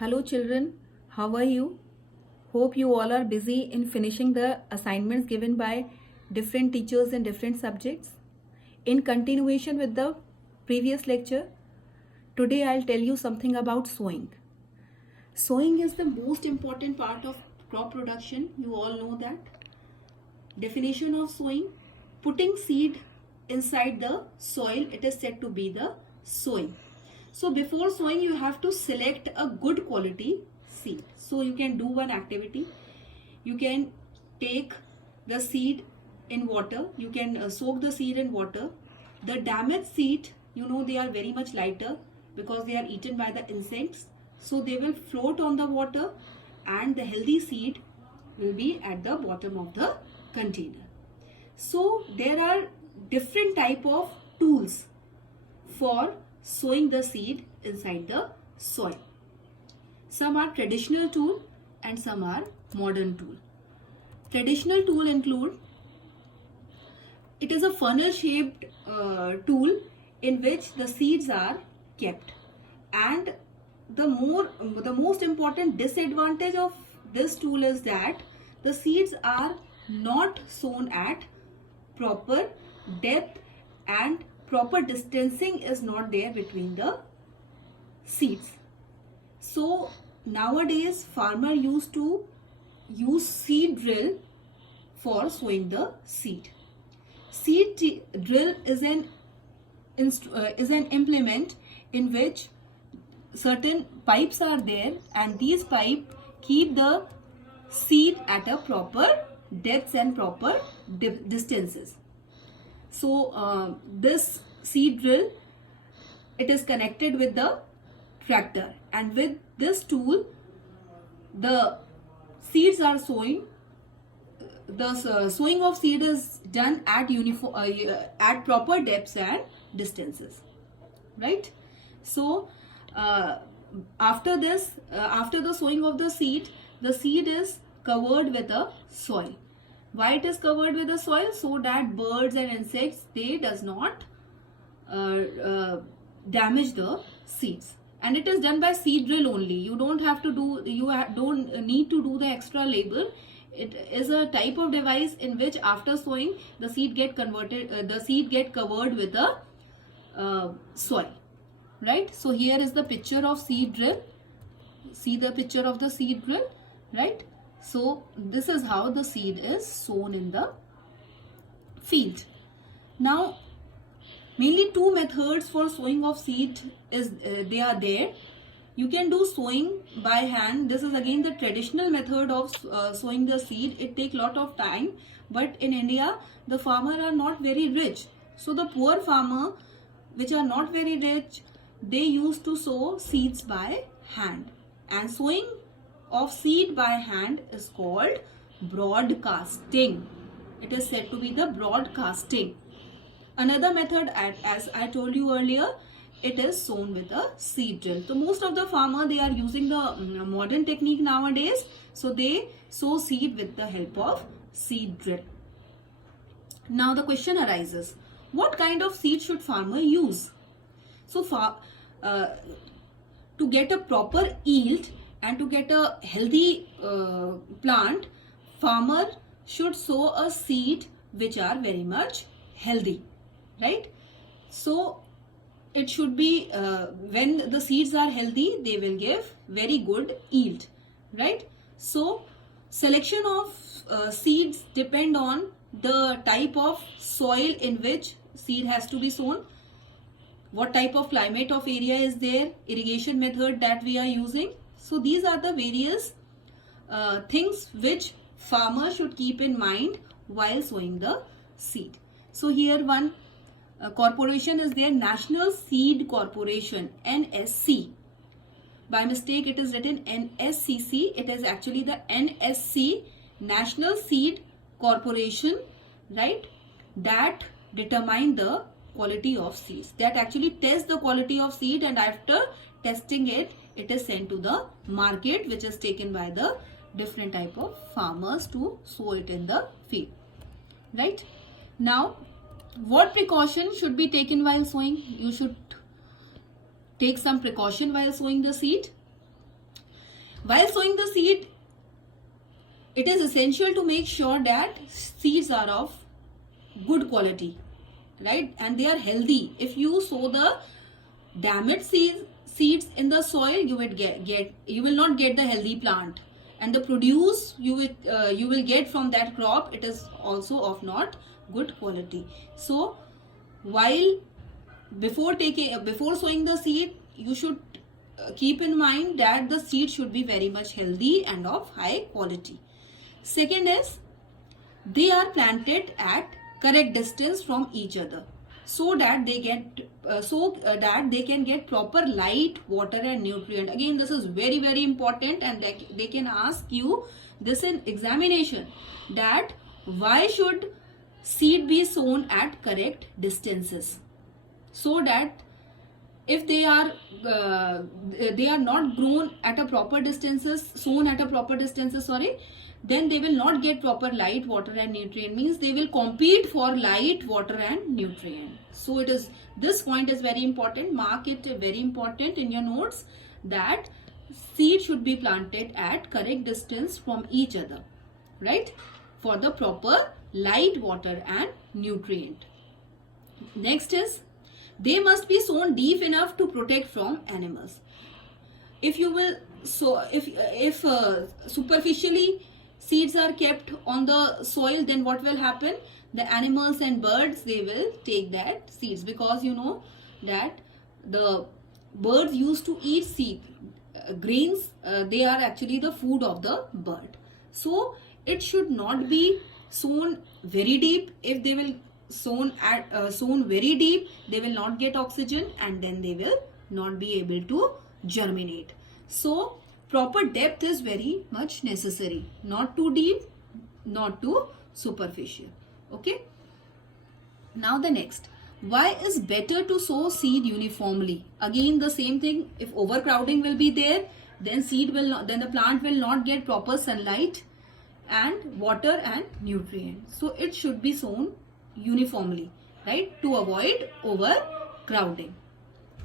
Hello children, how are you? Hope you all are busy in finishing the assignments given by different teachers in different subjects. In continuation with the previous lecture, today I'll tell you something about sowing. Sowing is the most important part of crop production. You all know that. Definition of sowing: putting seed inside the soil. It is said to be the sowing. So before sowing, you have to select a good quality seed. So you can do one activity. You can take the seed in water. You can soak the seed in water. The damaged seed, they are very much lighter because they are eaten by the insects. So they will float on the water, and the healthy seed will be at the bottom of the container. So there are different type of tools for sowing the seed inside the soil. Some are traditional tool and some are modern tool. Traditional tool include, it is a funnel shaped tool in which the seeds are kept, and the most important disadvantage of this tool is that the seeds are not sown at proper depth, and proper distancing is not there between the seeds. So nowadays farmer used to use seed drill for sowing the seed. Seed drill is an implement in which certain pipes are there, and these pipes keep the seed at a proper depths and proper distances. So this seed drill, it is connected with the tractor, and with this tool the seeds are sowing. The sowing of seed is done at at proper depths and distances, right? So after the sowing of the seed is covered with a soil. Why it is covered with the soil? So that birds and insects, they does not damage the seeds. And it is done by seed drill only. You don't have to do, don't need to do the extra labor. It is a type of device in which after sowing the seed get covered with the soil, right? So here is the picture of seed drill. See the picture of the seed drill, right? So this is how the seed is sown in the field. Now mainly two methods for sowing of seed is they are there. You can do sowing by hand. This is again the traditional method of sowing the seed. It takes lot of time, but in India the farmer are not very rich. So the poor farmer which are not very rich, they used to sow seeds by hand. And sowing of seed by hand is called broadcasting. It is said to be the broadcasting. Another method, as I told you earlier, it is sown with a seed drill. So most of the farmer, they are using the modern technique nowadays. So they sow seed with the help of seed drill. Now the question arises, what kind of seed should farmer use? So to get a proper yield and to get a healthy plant, farmer should sow a seed which are very much healthy, right? So it should be when the seeds are healthy, they will give very good yield, right? So selection of seeds depend on the type of soil in which seed has to be sown, what type of climate of area is there, irrigation method that we are using. So these are the various things which farmer should keep in mind while sowing the seed. So here one corporation is there, National Seed Corporation, NSC. By mistake it is written NSCC. It is actually the NSC, National Seed Corporation, right? That determine the quality of seeds. That actually test the quality of seed, and after testing it, it is sent to the market, which is taken by the different type of farmers to sow it in the field, right? Now what precaution should be taken while sowing? You should take some precaution while sowing the seed. While sowing the seed, it is essential to make sure that seeds are of good quality, right, and they are healthy. If you sow the damaged seeds in the soil, you will not get the healthy plant, and the produce you will get from that crop, it is also of not good quality. So while before sowing the seed, you should keep in mind that the seed should be very much healthy and of high quality. Second is, they are planted at correct distance from each other, so that they can get proper light, water and nutrient. Again, this is very very important, and they can ask you this in examination, that why should seed be sown at correct distances, so that if they are not grown at a proper distances, sown at a proper distances, then they will not get proper light, water and nutrient, means they will compete for light, water and nutrient. So it is, this point is very important, mark it very important in your notes, that seed should be planted at correct distance from each other, right, for the proper light, water and nutrient. Next is, they must be sown deep enough to protect from animals. If you will, so if superficially seeds are kept on the soil, then what will happen? The animals and birds, they will take that seeds, because you know that the birds used to eat seed grains. They are actually the food of the bird. So it should not be sown very deep. If they will sown very deep, they will not get oxygen, and then they will not be able to germinate. So proper depth is very much necessary, not too deep, not too superficial. Okay, now the next, why is better to sow seed uniformly? Again the same thing, if overcrowding will be there, then the plant will not get proper sunlight and water and nutrients. So it should be sown uniformly, right, to avoid overcrowding,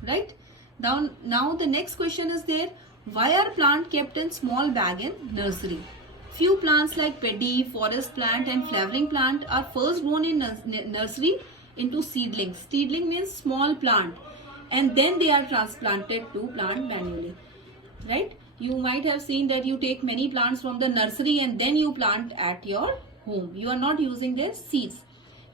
right. Now the next question is there, why are plants kept in small bag in nursery? Few plants like paddy, forest plant and flowering plant are first grown in nursery into seedlings. Seedling means small plant, and then they are transplanted to plant manually, right. You might have seen that you take many plants from the nursery and then you plant at your home. You are not using their seeds.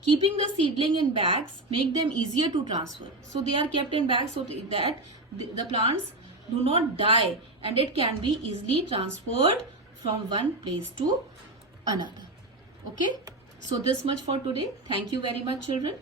Keeping the seedling in bags make them easier to transfer. So they are kept in bags so that the plants do not die, and it can be easily transferred from one place to another. Okay, so this much for today. Thank you very much, children.